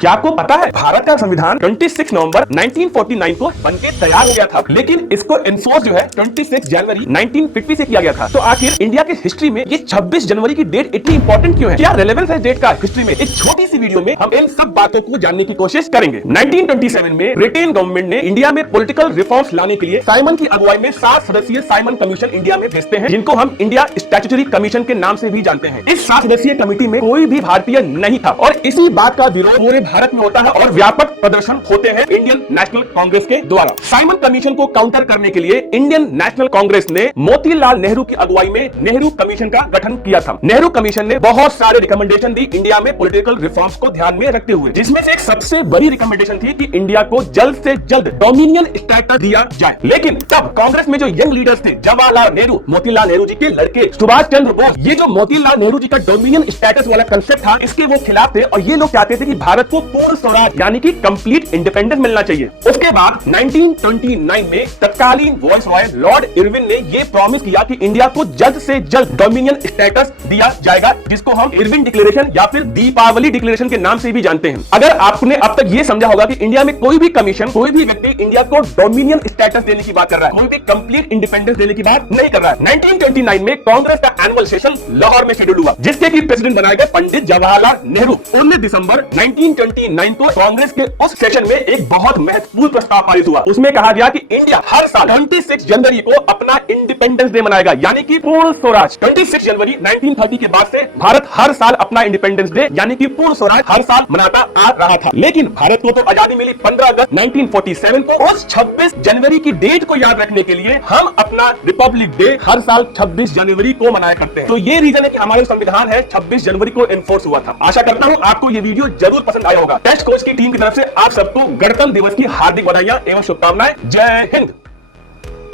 क्या आपको पता है भारत का संविधान 26 नवंबर 1949 को बनके तैयार हो गया था, लेकिन इसको एनफोर्स जो है 26 जनवरी 1950 से किया गया था। तो आखिर इंडिया की हिस्ट्री में ये 26 जनवरी की डेट इतनी इंपॉर्टेंट क्यों है? क्या रेलेवेंस है डेट का हिस्ट्री में? इस छोटी सी वीडियो में हम इन सब बातों को जानने की कोशिश करेंगे। 1927 में ब्रिटेन गवर्नमेंट ने इंडिया में पॉलिटिकल रिफॉर्म्स लाने के लिए साइमन की अगुवाई में 7 सदस्यीय साइमन कमीशन इंडिया में भेजते हैं, जिनको हम इंडिया स्टैट्यूटरी कमीशन के नाम से भी जानते हैं। इस 7 सदस्यीय कमेटी में कोई भी भारतीय नहीं था और इसी बात का विरोध पूरे भारत में होता है और व्यापक प्रदर्शन होते हैं इंडियन नेशनल कांग्रेस के द्वारा। साइमन कमीशन को काउंटर करने के लिए इंडियन नेशनल कांग्रेस ने मोतीलाल नेहरू की अगुवाई में नेहरू कमीशन का गठन किया था। नेहरू कमीशन ने बहुत सारे रिकमेंडेशन दी इंडिया में पॉलिटिकल रिफॉर्म्स को ध्यान में रखते हुए, जिसमें से एक सबसे बड़ी रिकमेंडेशन थी कि इंडिया को जल्द से जल्द डोमिनियन स्टेटस दिया जाए। लेकिन तब कांग्रेस में जो यंग लीडर्स थे, जवाहरलाल नेहरू, मोतीलाल नेहरू जी के लड़के सुभाष चंद्र बोस, ये जो मोतीलाल नेहरू जी का डोमिनियन स्टेटस वाला कंसेप्ट था, इसके वो खिलाफ थे और ये लोग चाहते थे कि भारत को पूर्ण स्वराज यानी कि कंप्लीट इंडिपेंडेंस मिलना चाहिए। उसके बाद 1929 में तत्कालीन वायसरॉय लॉर्ड इरविन ने ये प्रॉमिस किया कि इंडिया को जल्द से जल्द डोमिनियन स्टेटस दिया जाएगा, जिसको हम इरविन डिक्लेरेशन या फिर दीपावली डिक्लेरेशन के नाम से भी जानते हैं। अगर आपने अब तक ये समझा होगा कि इंडिया में कोई भी कमीशन, कोई भी व्यक्ति इंडिया को डोमिनियन स्टेटस देने की बात कर रहा है, कोई भी कंप्लीट इंडिपेंडेंस देने की बात नहीं कर रहा है। 1929 में कांग्रेस का एनुअल सेशन लाहौर में शेड्यूल हुआ, जिसके की प्रेसिडेंट बनाए गए पंडित जवाहरलाल नेहरू। 19 दिसंबर 1929 को कांग्रेस के उस सेशन में एक बहुत महत्वपूर्ण प्रस्ताव पारित हुआ। उसमें कहा गया कि इंडिया हर साल 26 जनवरी को अपना इंडिपेंडेंस डे मनाएगा, यानी कि पूर्ण स्वराज। 26 जनवरी 1930 के बाद से भारत हर साल अपना इंडिपेंडेंस डे यानी कि पूर्ण स्वराज हर साल मनाता आ रहा था। लेकिन भारत को तो आजादी मिली 15 अगस्त 1947 को। उस 26 जनवरी की डेट को याद रखने के लिए हम अपना रिपब्लिक डे हर साल 26 जनवरी को मनाया करते हैं। तो ये रीजन है कि हमारे संविधान है 26 जनवरी को एनफोर्स हुआ था। आशा करता हूँ आपको ये वीडियो जरूर पसंद आया होगा। टेस्ट कोच की टीम की तरफ से आप सबको गणतंत्र दिवस की हार्दिक बधाइयां एवं शुभकामनाएं। जय हिंद।